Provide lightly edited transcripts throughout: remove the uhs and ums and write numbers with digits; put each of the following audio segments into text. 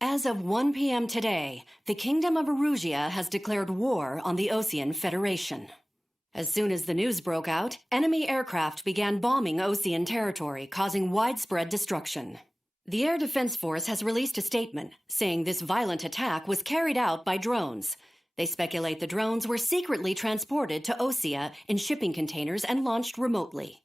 As of 1 p.m. today, the Kingdom of Erusia has declared war on the Osean Federation. As soon as the news broke out, enemy aircraft began bombing Osean territory, causing widespread destruction. The Air Defense Force has released a statement saying this violent attack was carried out by drones. They speculate the drones were secretly transported to Osea in shipping containers and launched remotely.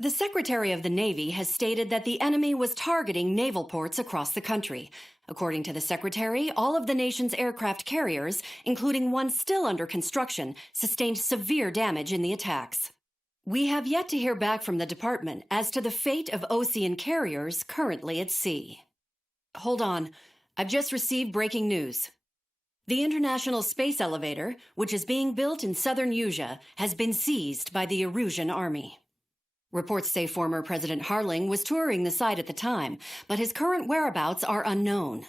The Secretary of the Navy has stated that the enemy was targeting naval ports across the country. According to the Secretary, all of the nation's aircraft carriers, including one still under construction, sustained severe damage in the attacks. We have yet to hear back from the department as to the fate of Osean carriers currently at sea. Hold on, I've just received breaking news. The International Space Elevator, which is being built in southern Erusia, has been seized by the Erusian army. Reports say former President Harling was touring the site at the time, but his current whereabouts are unknown.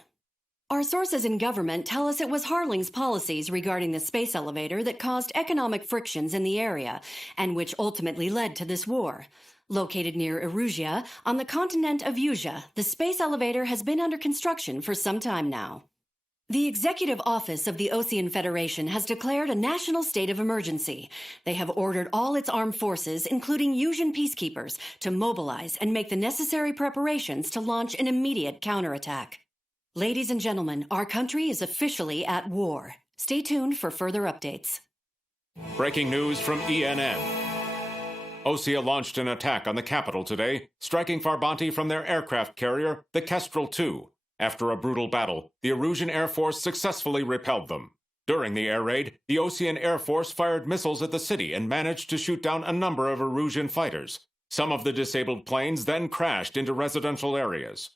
Our sources in government tell us it was Harling's policies regarding the space elevator that caused economic frictions in the area, and which ultimately led to this war. Located near Erusia, on the continent of Erusia, the space elevator has been under construction for some time now. The Executive Office of the Osean Federation has declared a national state of emergency. They have ordered all its armed forces, including Erusian peacekeepers, to mobilize and make the necessary preparations to launch an immediate counterattack. Ladies and gentlemen, our country is officially at war. Stay tuned for further updates. Breaking news from ENN. Osea launched an attack on the capital today, striking Farbanti from their aircraft carrier, the Kestrel II. After a brutal battle, the Erusian Air Force successfully repelled them. During the air raid, the Osean Air Force fired missiles at the city and managed to shoot down a number of Erusian fighters. Some of the disabled planes then crashed into residential areas.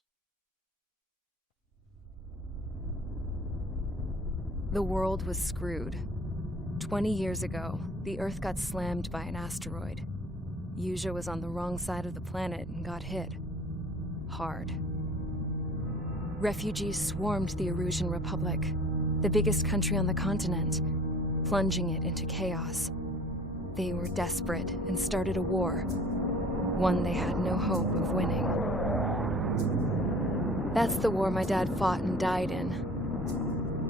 The world was screwed. 20 years ago, the Earth got slammed by an asteroid. Erusia was on the wrong side of the planet and got hit. Hard. Refugees swarmed the Erusian Republic, the biggest country on the continent, plunging it into chaos. They were desperate and started a war, one they had no hope of winning. That's the war my dad fought and died in.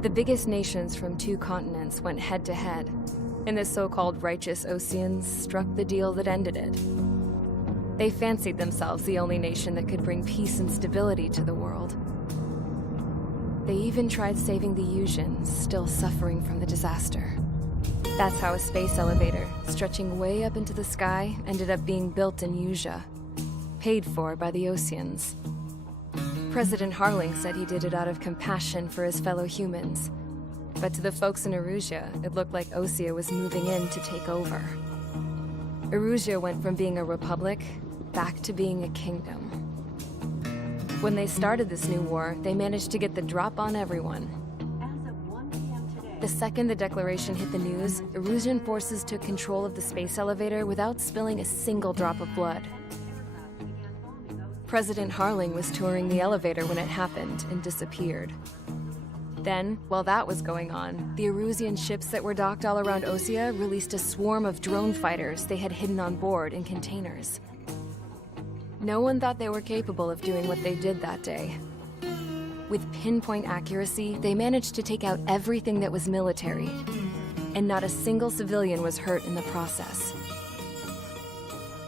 The biggest nations from 2 continents went head-to-head, and the so-called righteous Oseans struck the deal that ended it. They fancied themselves the only nation that could bring peace and stability to the world. They even tried saving the Erusians, still suffering from the disaster. That's how a space elevator, stretching way up into the sky, ended up being built in Erusia, paid for by the Oseans. President Harling said he did it out of compassion for his fellow humans. But to the folks in Erusia, it looked like Osea was moving in to take over. Erusia went from being a republic back to being a kingdom. When they started this new war, they managed to get the drop on everyone. As of 1 p.m. today, The second the declaration hit the news, Erusian forces took control of the space elevator without spilling a single drop of blood. President Harling was touring the elevator when it happened and disappeared. Then, while that was going on, the Erusian ships that were docked all around Osea released a swarm of drone fighters they had hidden on board in containers. No one thought they were capable of doing what they did that day. With pinpoint accuracy, they managed to take out everything that was military, and not a single civilian was hurt in the process.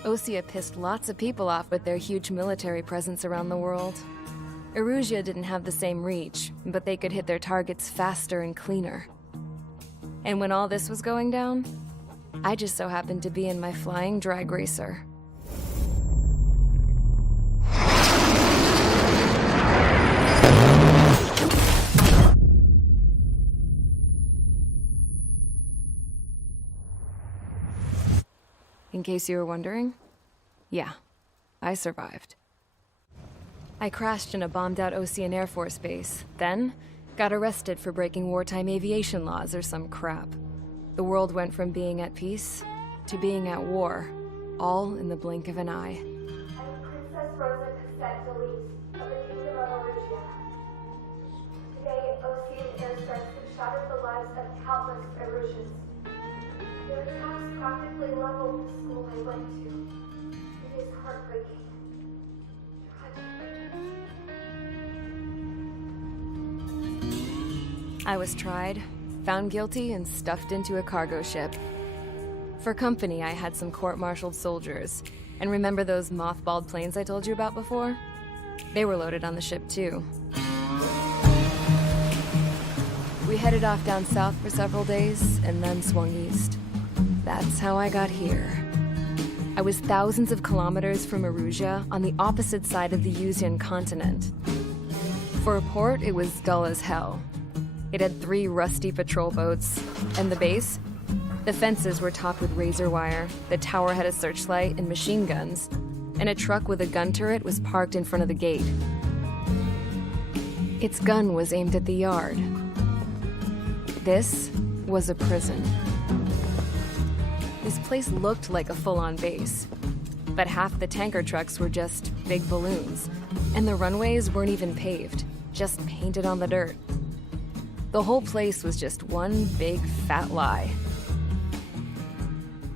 Osea pissed lots of people off with their huge military presence around the world. Erusia didn't have the same reach, but they could hit their targets faster and cleaner. And when all this was going down, I just so happened to be in my flying drag racer. In case you were wondering, yeah, I survived. I crashed in a bombed-out Osean Air Force base, then got arrested for breaking wartime aviation laws or some crap. The world went from being at peace to being at war, all in the blink of an eye. I'm Princess Rosa Cassette Delise of the Kingdom of Erusia. Today, Osean airstrikes have shattered the lives of countless Erusians. Their attacks practically leveled the school I went to. It is heartbreaking, tragic, I was tried, found guilty, and stuffed into a cargo ship. For company, I had some court-martialed soldiers. And remember those mothballed planes I told you about before? They were loaded on the ship, too. We headed off down south for several days, and then swung east. That's how I got here. I was thousands of kilometers from Erusia, on the opposite side of the Yuzian continent. For a port, it was dull as hell. It had 3 rusty patrol boats, and the base? The fences were topped with razor wire, the tower had a searchlight and machine guns, and a truck with a gun turret was parked in front of the gate. Its gun was aimed at the yard. This was a prison. This place looked like a full-on base, but half the tanker trucks were just big balloons, and the runways weren't even paved, just painted on the dirt. The whole place was just one big fat lie.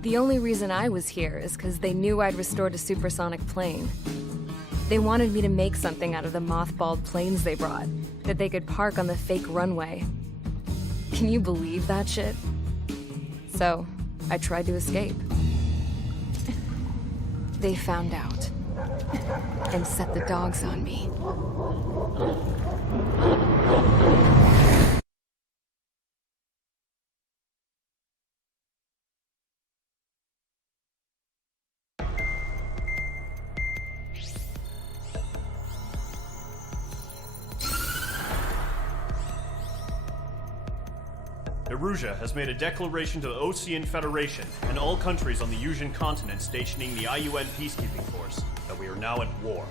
The only reason I was here is because they knew I'd restored a supersonic plane. They wanted me to make something out of the mothballed planes they brought, that they could park on the fake runway. Can you believe that shit? So, I tried to escape. They found out and set the dogs on me. Erusia has made a declaration to the Ocean Federation and all countries on the Yuzian continent stationing the IUN peacekeeping force that we are now at war.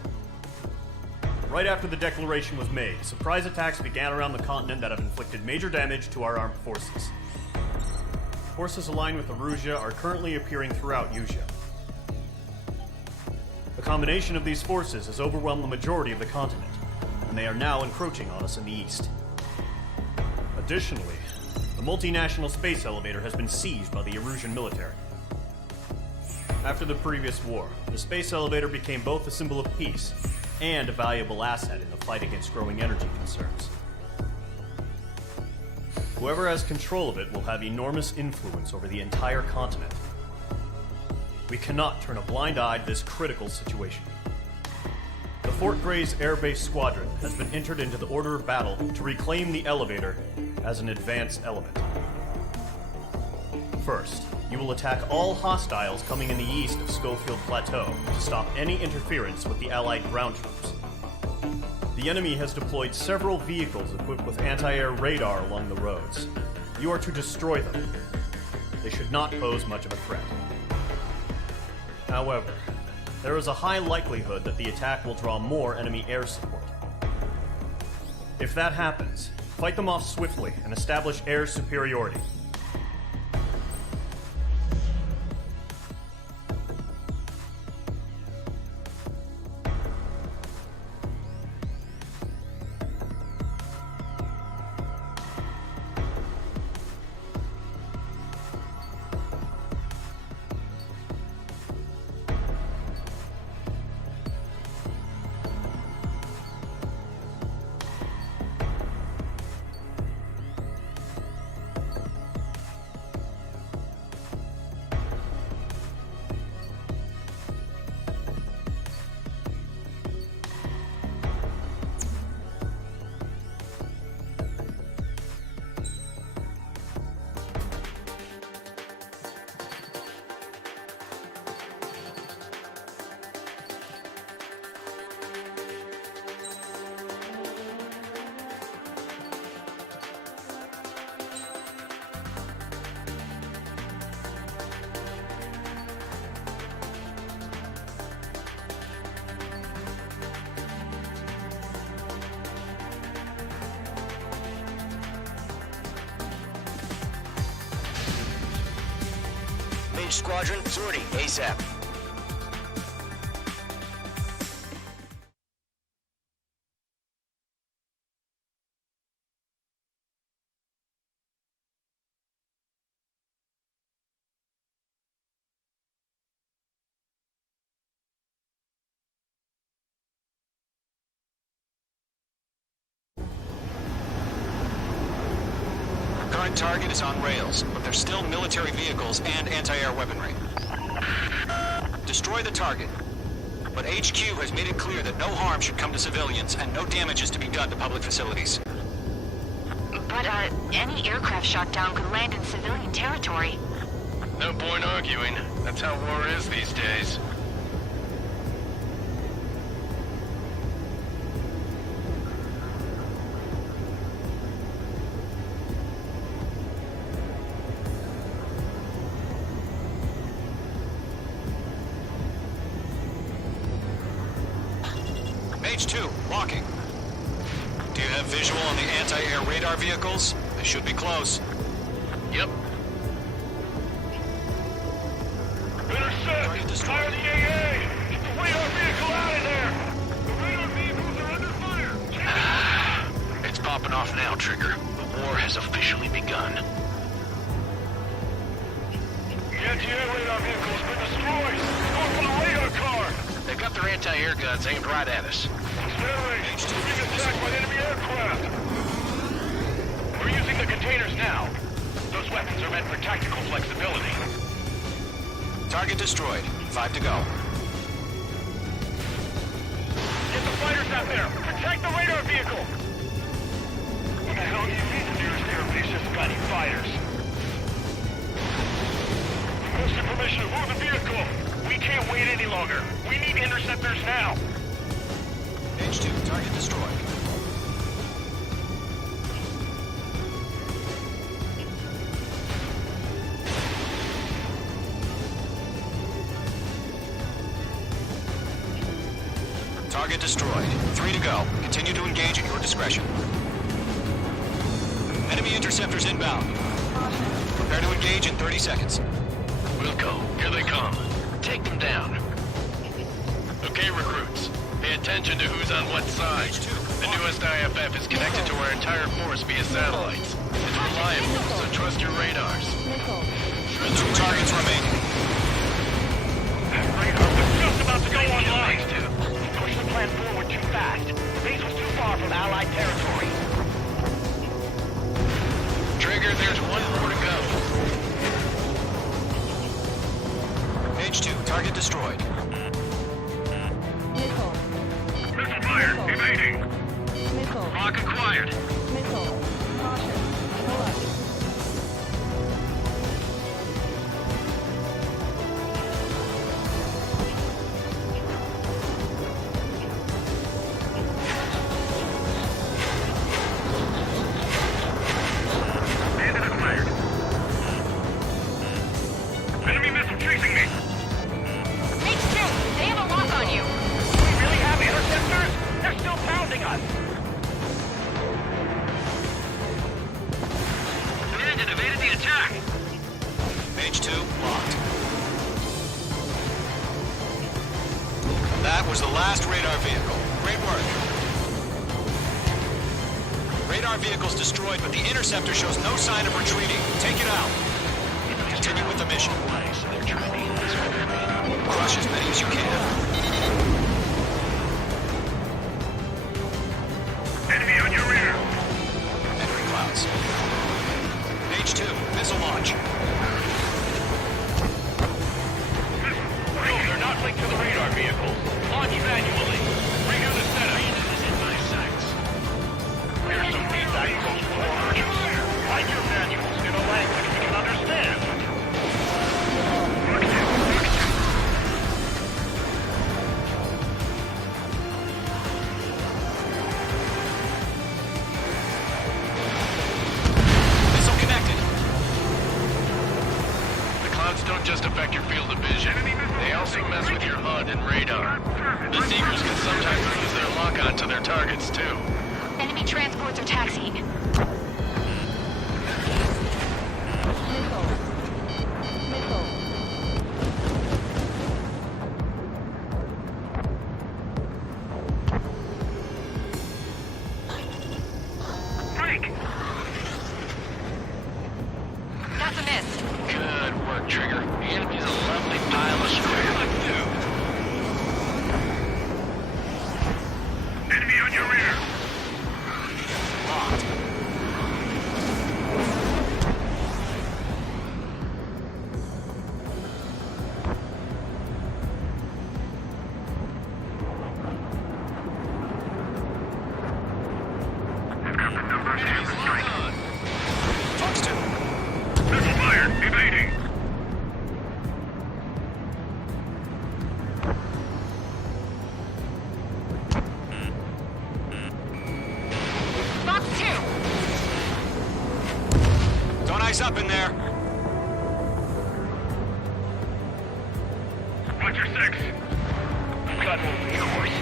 Right after the declaration was made, surprise attacks began around the continent that have inflicted major damage to our armed forces. Forces aligned with Erusia are currently appearing throughout Yusia. The combination of these forces has overwhelmed the majority of the continent, and they are now encroaching on us in the east. Additionally, the multinational space elevator has been seized by the Erusian military. After the previous war, the space elevator became both a symbol of peace and a valuable asset in the fight against growing energy concerns. Whoever has control of it will have enormous influence over the entire continent. We cannot turn a blind eye to this critical situation. The Fort Gray's Air Base Squadron has been entered into the order of battle to reclaim the elevator as an advanced element. First, you will attack all hostiles coming in the east of Schofield Plateau to stop any interference with the Allied ground troops. The enemy has deployed several vehicles equipped with anti-air radar along the roads. You are to destroy them. They should not pose much of a threat. However, there is a high likelihood that the attack will draw more enemy air support. If that happens, fight them off swiftly and establish air superiority. Squadron, sortie, ASAP. prime target is on rails, but there's still military vehicles and anti-air weaponry. Destroy the target. But HQ has made it clear that no harm should come to civilians and no damage is to be done to public facilities. But, any aircraft shot down could land in civilian territory. No point arguing. That's how war is these days. H2, locking. Do you have visual on the anti-air radar vehicles? They should be close. Yep. Target destroyed. Fire the AA! Get the radar vehicle out of there! The radar vehicles are under fire! It's popping off now, Trigger. The war has officially begun. The anti-air radar vehicle has been destroyed! It's going for the radar car! They've got their anti-air guns aimed right at us. We're being attacked by enemy aircraft! We're using the containers now. Those weapons are meant for tactical flexibility. Target destroyed. 5 to go. Get the fighters out there! Protect the radar vehicle! What the hell do you mean the nearest airbase hasn't got any fighters? Request information to move the vehicle! We can't wait any longer! We need interceptors now! H2, target destroyed. Target destroyed. 3 to go. Continue to engage at your discretion. Enemy interceptors inbound. Prepare to engage in 30 seconds. Wilco, here they come. Take them down. Okay, recruits. Pay attention to who's on what side. The newest IFF is connected to our entire force via satellites. It's reliable, so trust your radars. 2 targets remaining. That radar was just about to go online. Push the plan forward too fast. The base was too far from Allied territory. Trigger, there's one more to go. H2, target destroyed. Missile. Missile fired. Evading. Missile. Lock acquired. Missile. Caution. Pull up. Bandit acquired. Enemy missile chasing me. H2, they have a lock on you. Do we really have interceptors? They're still pounding us. Bandit evaded the attack. H2, locked. That was the last radar vehicle. Great work. Radar vehicle's destroyed, but the interceptor shows no sign of retreating. Take it out. Continue with the mission. Crush as many as you can. Enemy on your rear. Entering clouds. H2, missile launch. No, they're not linked to the radar vehicle. Launch manually. Redo the setup. Is in my sights. Here's some feedback from core merchants. Write your manuals in a language we can understand. Missile connected. The clouds don't just affect your field of vision. They also mess with your HUD and radar. The Seekers can sometimes lose their lock-on to their targets, too. Enemy transports are taxiing. Missile. Missile. Break! That's a miss. Good work, Trigger. The enemy's a lovely pile of scrap. Enemy on your rear. Locked. up in there. What's your 6? I've got no recourse.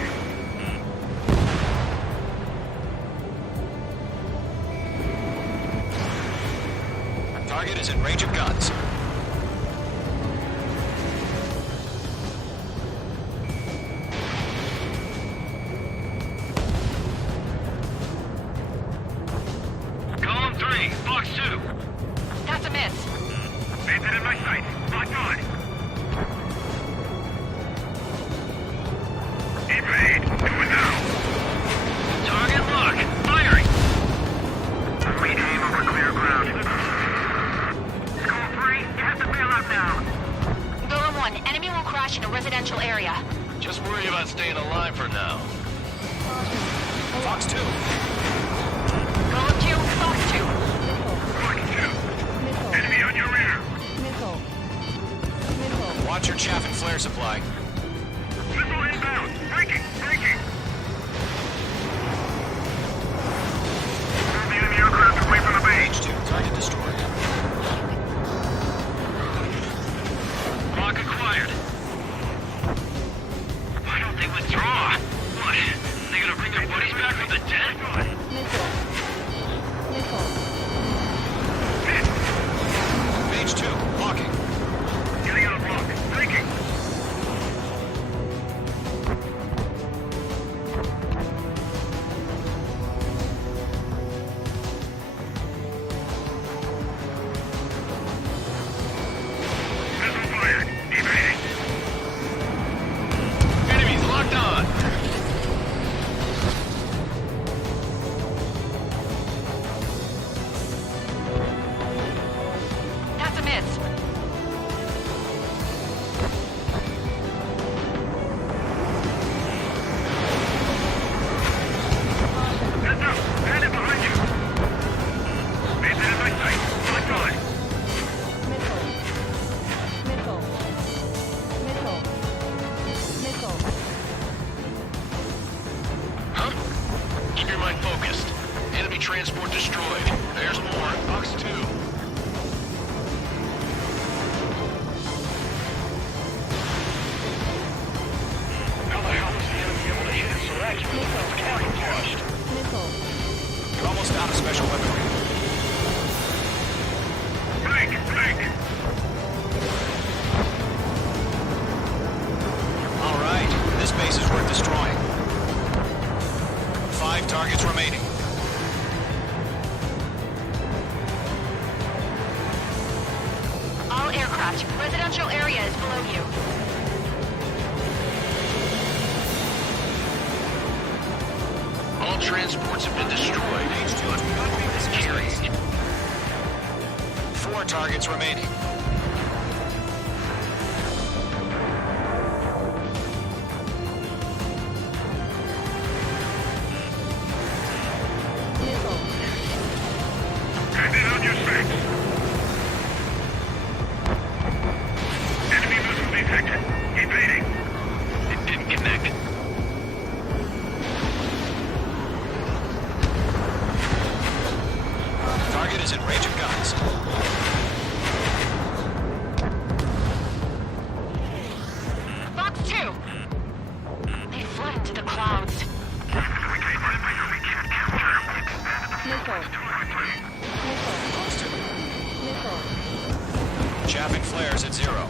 Target is in range of guns. Column 3, box 2. That's a miss. Painted in my sight. Locked on. Evade. Do it now. Target lock. Firing. Lead aim over clear ground. Skull 3, you have to bail out now. Golem 1, enemy will crash in a residential area. Just worry about staying alive for now. Fox 2. Golem 2, Fox 2. Fox 2. Missile. Enemy on your rear. Missile. Missile. Watch your chaff and flare supply. Missile inbound. Breaking. Breaking. Move the enemy aircraft away from the base. H2. Target destroyed. Lock acquired. Why don't they withdraw? What? They gonna bring their buddies back from the dead? Missile. Missile. Hit! H2. Locking. Getting out of block. Breaking. Missile fired. Evading. Enemies locked on. That's a miss. Heads up! Bandit behind you! Bandit in my sight! Locked on! Missile. Missile. Missile. Missile. Huh? Keep your mind focused. Enemy transport destroyed. There's more. Box 2. How the hell is the enemy able to hit it so accurately? It's camouflaged. Missile. You're almost out of special weaponry. Break! Break! All right. This base is worth destroying. 5 targets remaining. All aircraft, residential area is below you. All transports have been destroyed. H2. Let's not be this curious. 4 targets remaining. Missile. Bandit on your 6. Enemy missile detected. Evading. It didn't connect. Target is in range of guns. Fox 2. They fled into the clouds. Missile. Missile. Missile. Chaff and flares at 0.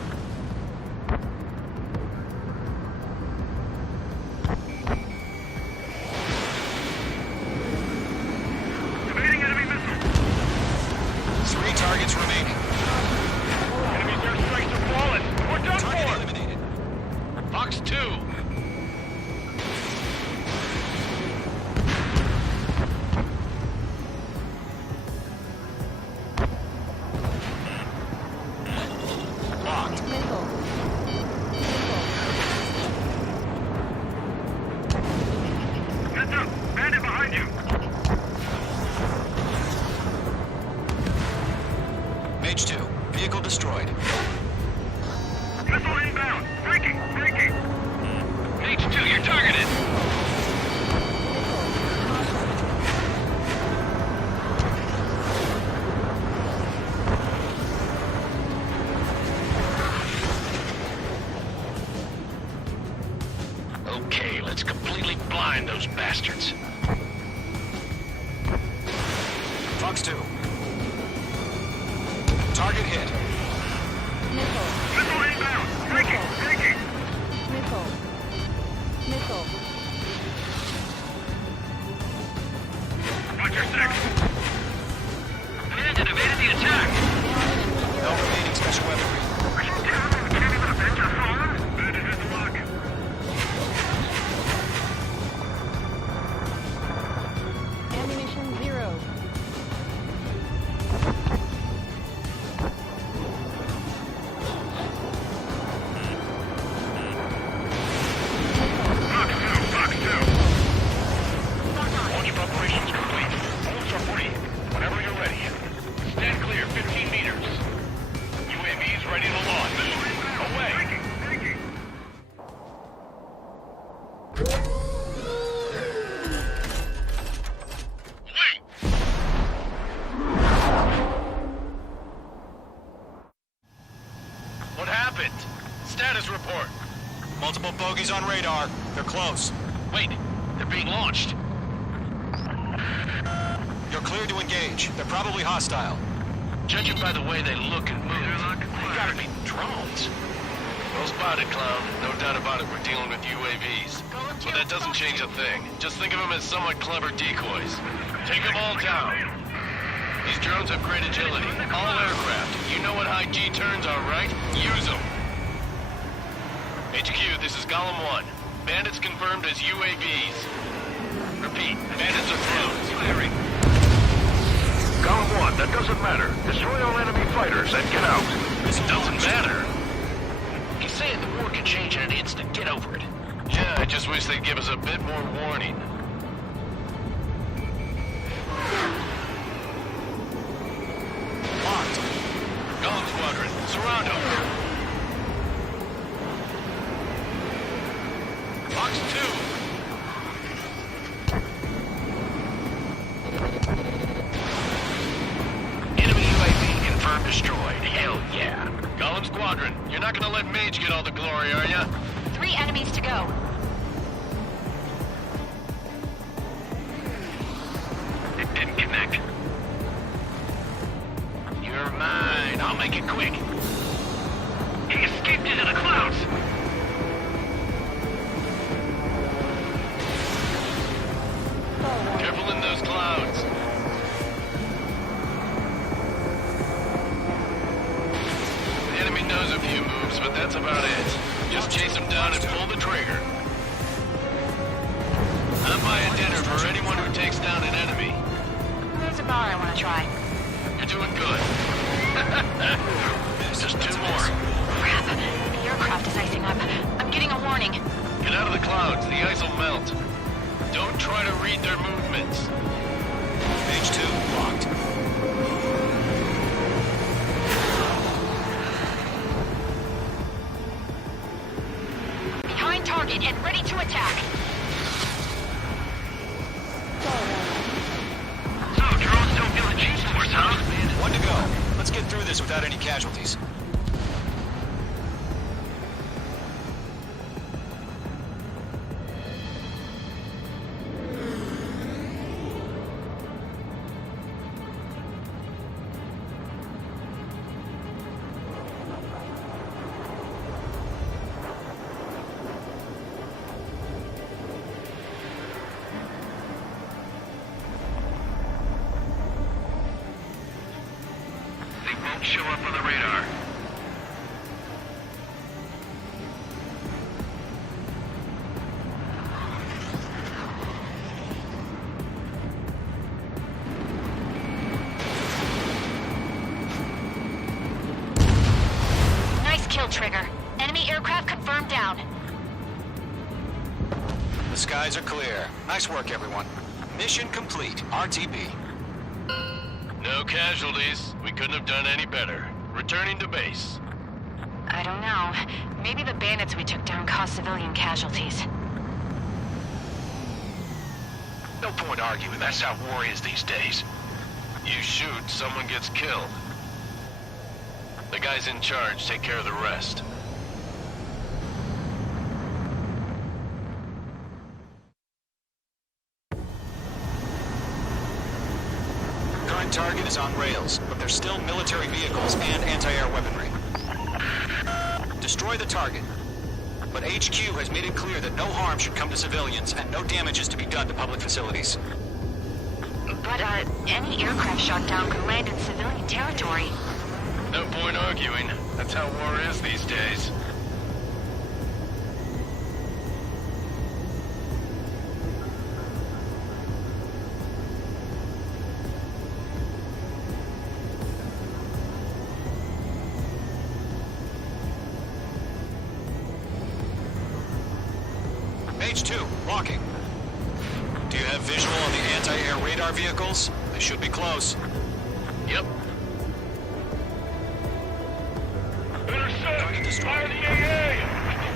Evading enemy missile. 3 targets remaining. Enemy's airstrikes are flawless. We're done Target for. eliminated. Fox 2. Locked. Missile. Missile. Heads up! Bandit behind you! H2. Vehicle destroyed. Missile inbound! Breaking! Breaking! H2, you're targeted! Those bastards. Fox 2. Target hit. Missile. Missile inbound! Breaking! Breaking! Missile. Missile. Watch your six! Command evaded the attack! No remaining special weaponry. Are you down? Can't even avenge your fallen? Better hit the lock. Ammunition 0. Fox 2! Fox 2! Launch preparations complete. Bolts are free. Whenever you're ready. Stand clear 15 meters. UAVs ready to launch. Away! Breaking! Wait! What happened? Status report. Multiple bogies on radar. They're close. Wait, they're being launched. You're cleared to engage. They're probably hostile. Judging by the way they look and move, they gotta be drones. Well spotted, clown. No doubt about it, we're dealing with UAVs. But that doesn't change a thing. Just think of them as somewhat clever decoys. Take them all down. These drones have great agility. All aircraft. You know what high G turns are, right? Use them. HQ, this is Golem 1. Bandits confirmed as UAVs. Repeat, bandits are drones. Firing. Golem 1, that doesn't matter. Destroy all enemy fighters and get out. This doesn't matter. He's saying the war can change in an instant. Get over it. Yeah, I just wish they'd give us a bit more warning. Locked. Golem Squadron, surround them. Fox 2. Enemy UAV confirmed destroyed. Hell yeah. Golem Squadron, you're not gonna let Mage get all the glory, are ya? 3 enemies to go. It didn't connect. You're mine. I'll make it quick. He escaped into the clouds. Careful in those clouds. The enemy knows a few moves, but that's about it. Just chase him down and pull the trigger. I'm buying dinner for anyone who takes down an enemy. There's a bar I want to try. You're doing good. Just 2 more. Crap. The aircraft is icing up. I'm getting a warning. Get out of the clouds. The ice will melt. Don't try to read their movements. Mage 2, locked. Behind target and ready to attack. So, drones don't feel the G-force, huh? 1 to go. Let's get through this without any casualties. They won't show up on the radar. Nice kill, Trigger. Enemy aircraft confirmed down. The skies are clear. Nice work, everyone. Mission complete. RTB. No casualties. We couldn't have done any better. Returning to base. I don't know. Maybe the bandits we took down caused civilian casualties. No point arguing. That's how war is these days. You shoot, someone gets killed. The guys in charge take care of the rest. Prime target is on rails, but there's still military vehicles and anti-air weaponry. Destroy the target. But HQ has made it clear that no harm should come to civilians and no damage is to be done to public facilities. But, any aircraft shot down could land in civilian territory. No point arguing. That's how war is these days. H2, locking. Do you have visual on the anti-air radar vehicles? They should be close. Yep. Target Intercept! Fire the AA!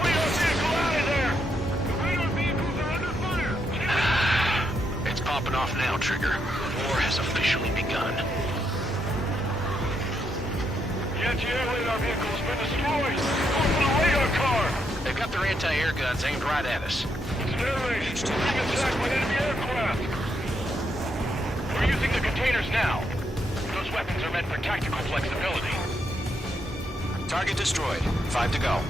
Radar vehicle out of there! The radar vehicles are under fire! It's popping off now, Trigger. War has officially begun. The anti-air radar vehicle has been destroyed! Go for the radar car! They've got their anti-air guns aimed right at us. It's their range. Being attacked by enemy aircraft. We're using the containers now. Those weapons are meant for tactical flexibility. Target destroyed. 5 to go.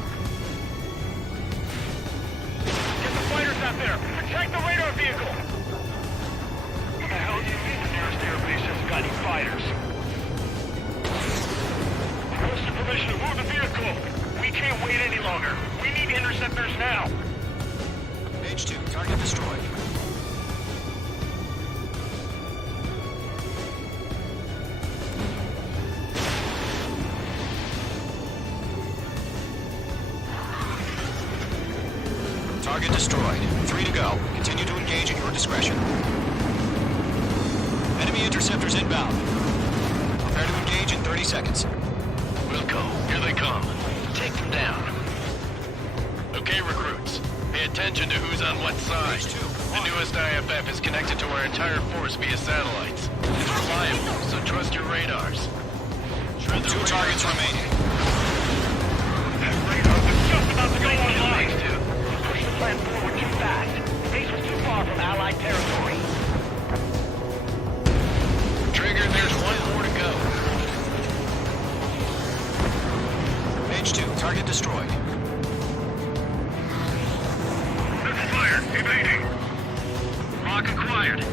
Get the fighters out there! Protect the radar vehicle! What the hell do you mean the nearest airbase hasn't got any fighters? Requested permission to move the vehicle! We can't wait any longer! We need interceptors now! H2, target destroyed. Target destroyed. 3 to go. Continue to engage at your discretion. Enemy interceptors inbound. Prepare to engage in 30 seconds. We'll go. Here they come. Take them down. Okay, recruits. Pay attention to who's on what side. The newest IFF is connected to our entire force via satellites. It's reliable, so trust your radars. 2 targets remaining. That radar was just about to go online. Push the plan forward too fast. Base was too far from Allied territory. Trigger, there's one more to go. H2, target destroyed. Fire! Evading! Lock acquired.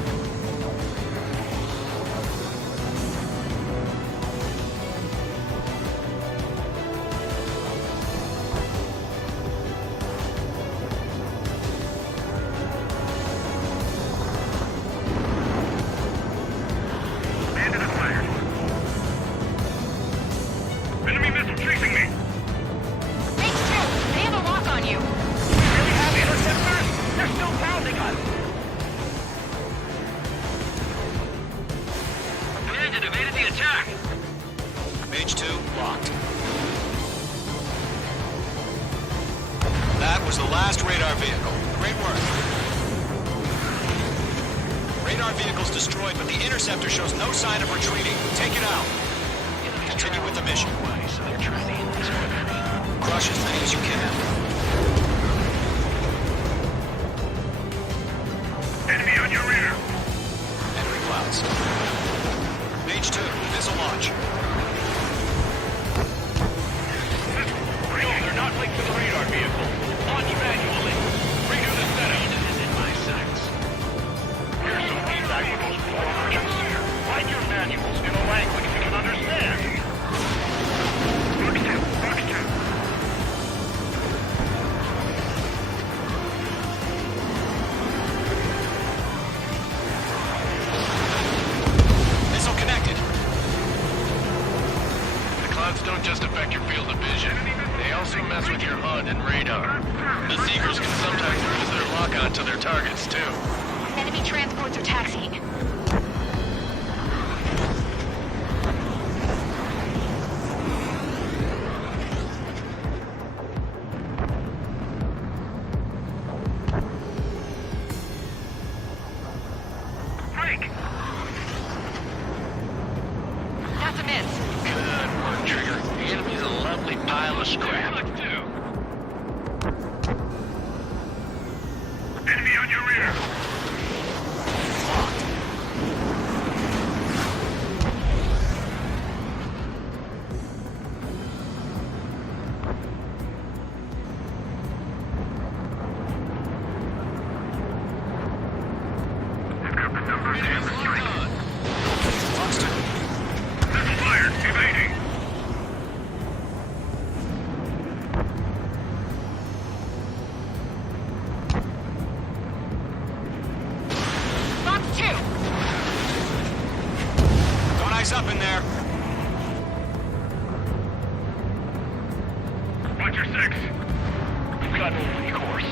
Bandit acquired. Enemy missile chasing me! H2, they have a lock on you. Really have interceptors? They're still pounding us! Bandit evaded the attack! H2, locked. That was the last radar vehicle. Great work. Radar vehicle's destroyed, but the interceptor shows no sign of retreating. Take it out. Continue with the mission. So they're trying to hit this weaponry. Crush as many as you can. Enemy on your rear! Enemy clouds. H2, missile launch. They're not linked to the radar vehicle. Launch manually. Redo the setup. In my sights. Here's some feedback for those poor merchants. Write your manuals in a language we can understand. Rook 2. Missile connected. The clouds don't just affect your field of vision. They also mess with your HUD and radar. The Seekers can sometimes lose their lock-on to their targets, too. Enemy transports are taxiing. Break! That's a miss. Good work, Trigger. The enemy's a lovely pile of scrap. Enemy on your rear! Guys up in there. Roger 6. We've got no recourse.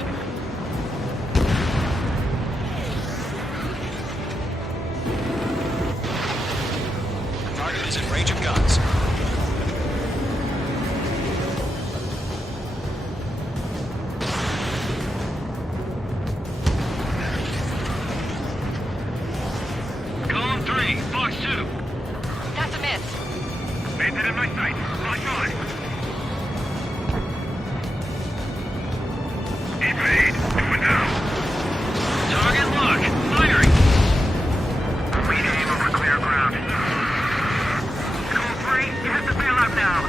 Target is in range of guns. Column 3, Fox 2. That's a miss. Bandit in my sight. Lock on. Evade. Doing now. Target lock. Firing. Read aim over clear ground. Column 3, you have to bail out now.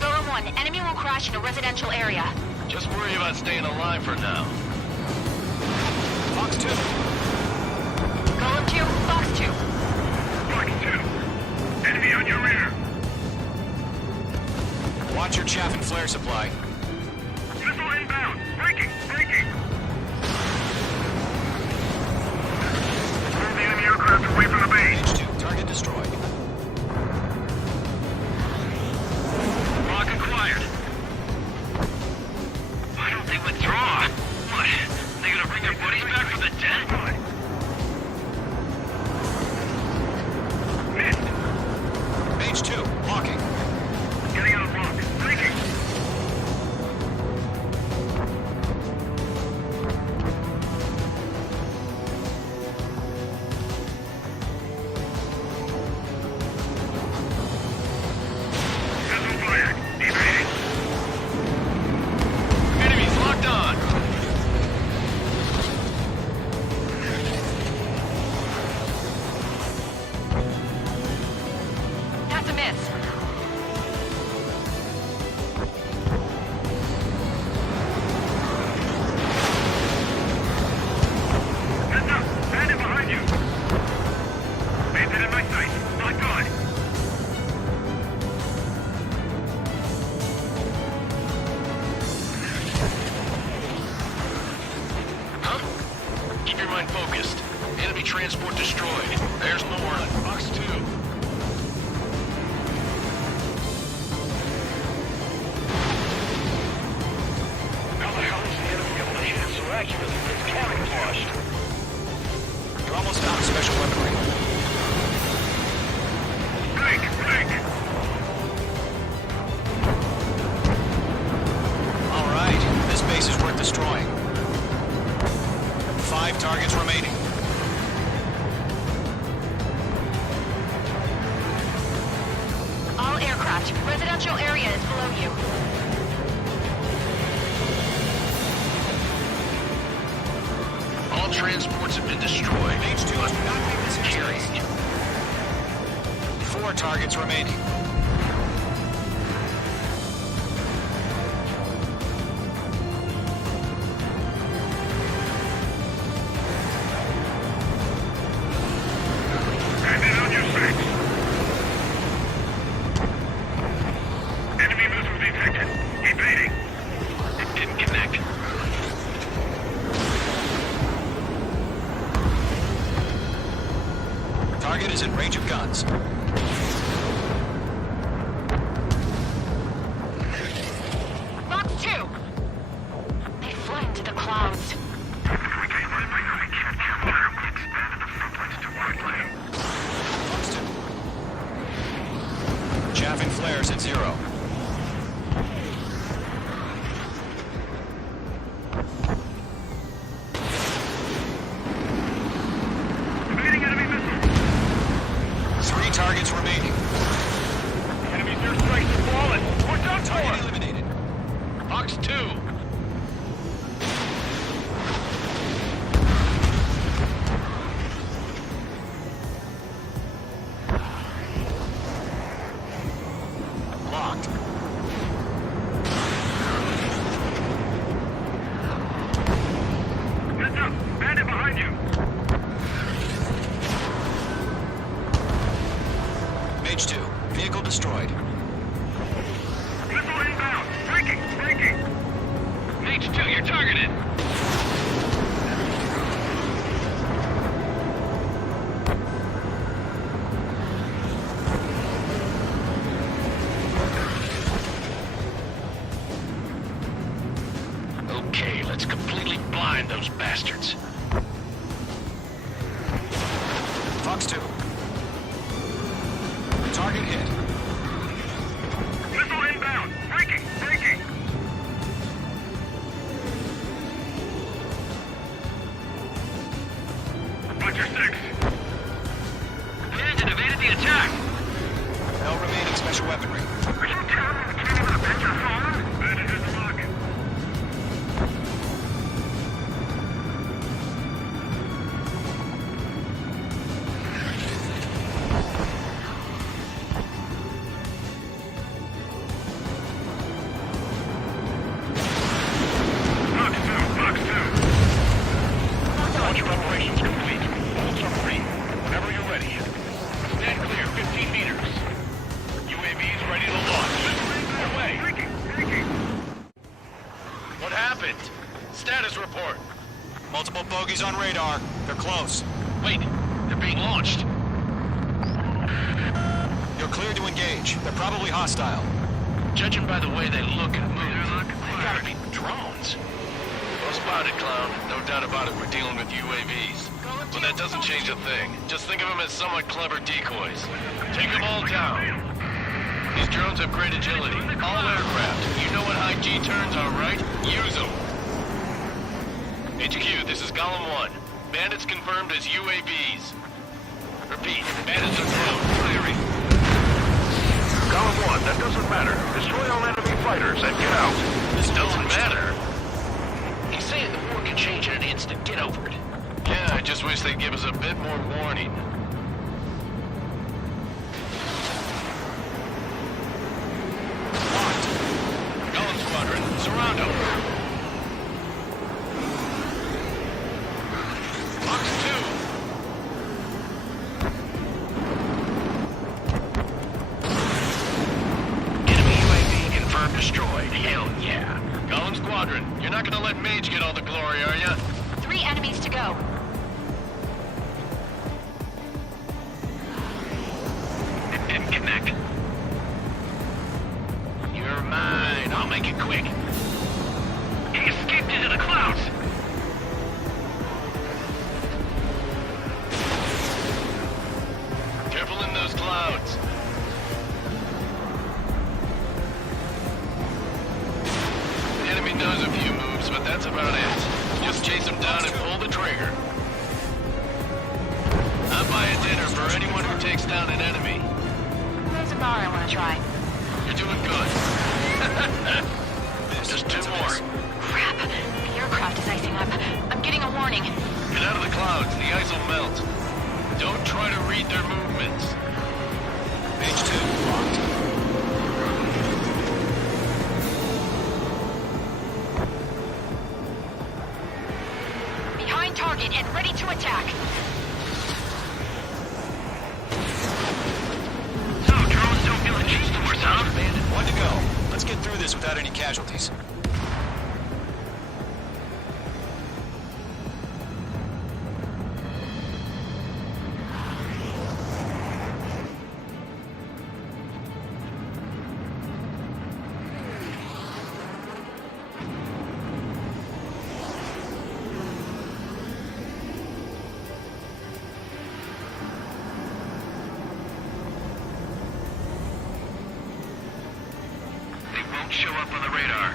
Golem 1, enemy will crash in a residential area. Just worry about staying alive for now. Fox 2. Golem 2, Fox 2. Fox 2. Enemy on your rear. Watch your chaff and flare supply. Missile inbound. Breaking. Breaking. Move the enemy aircraft away from the base. H2, target destroyed. Lock acquired. Why don't they withdraw? What? They gonna bring their buddies back from the dead? Missed. H2, walking. Getting out of lock. Breaking. Missile fired. Evading. Enemies locked on. That's a miss. Heads up! Bandit behind you! Bandit in my sight! Not good! Huh? Keep your mind focused. Enemy transport destroyed. There's more. Fox 2. How the hell is the enemy able to hit it so accurately when it's camouflaged? You're almost out of special weaponry. Break! Break! All right, this base is worth destroying. 5 targets remaining. All aircraft, residential area is below you. All transports have been destroyed. H2 must not make this Carry. 4 targets remaining. Bandit on your 6. Enemy missile detected. Evading. It didn't connect. Target is in range of guns. Fox 2! They flew into the clouds. If we can run my eye can't fire, we expanded the front lines too quickly. Fox 2. Chaff and flares at 0. Evading enemy missile. 3 targets remaining. Enemy's airstrikes are falling. Watch out for Target it. eliminated. Fox 2. Locked. Heads up! Bandit behind you! H2, vehicle destroyed. Missile inbound! Breaking! Breaking! H2, you're targeted! Fox 2. Target hit. Missile inbound! Breaking! Breaking! Butcher 6! Command and evaded the attack! No remaining special weaponry. Are you telling me we can't even avenge our fallen? Bandit is the lock. Fox 2, Fox 2. Launch preparations complete. All submarine. Whenever you're ready. Stand clear, 15 meters. UAVs ready to launch. Away. What happened? Status report. Multiple bogeys on radar. They're close. Wait, they're being launched. You're cleared to engage. They're probably hostile. Judging by the way they look and move, they gotta be drones. Well spotted, clown. No doubt about it, we're dealing with UAVs. But that doesn't change a thing. Just think of them as somewhat clever decoys. Take them all down. These drones have great agility. All aircraft. You know what high G turns are, right? Use them. HQ, this is Golem 1. Bandits confirmed as UAVs. Repeat, bandits are down. Firing. Golem 1, that doesn't matter. Destroy all enemy fighters and get out. This doesn't matter. He's saying the war can change in an instant. Get over it. Yeah, I just wish they'd give us a bit more warning. Locked. Golem Squadron, surround them. Fox 2. Enemy UAV confirmed destroyed. Hell yeah. Golem Squadron, you're not gonna let Mage get all the glory, are ya? 3 enemies to go. It didn't connect. You're mine. I'll make it quick. He escaped into the clouds. Careful in those clouds. The enemy does a few moves, but that's about it. Just chase him down and pull the trigger. I'll buy a dinner for anyone who takes down an enemy. There's a bar I want to try. You're doing good. Just 2 more. Crap. The aircraft is icing up. I'm getting a warning. Get out of the clouds. The ice will melt. Don't try to read their movements. Page 2, locked. Behind target and ready to attack. So, drones don't feel the cheese to us, huh? Bandit, 1 to go. Let's get through this without any casualties. They won't show up on the radar.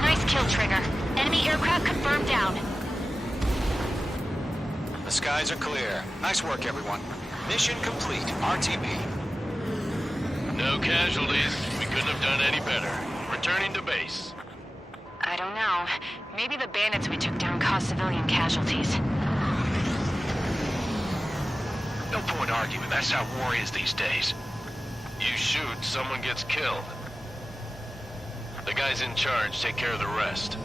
Nice kill, Trigger. Enemy aircraft confirmed down. The skies are clear. Nice work, everyone. Mission complete. RTB. No casualties. We couldn't have done any better. Returning to base. I don't know. Maybe the bandits we took down caused civilian casualties. No point arguing. That's how war is these days. You shoot, someone gets killed. The guys in charge take care of the rest.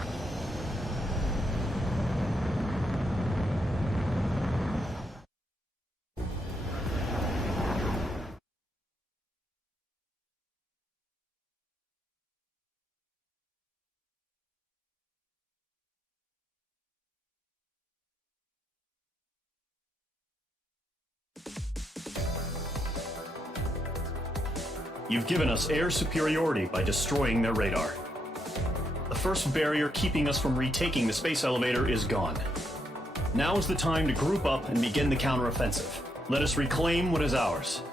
You've given us air superiority by destroying their radar. The first barrier keeping us from retaking the space elevator is gone. Now is the time to group up and begin the counteroffensive. Let us reclaim what is ours.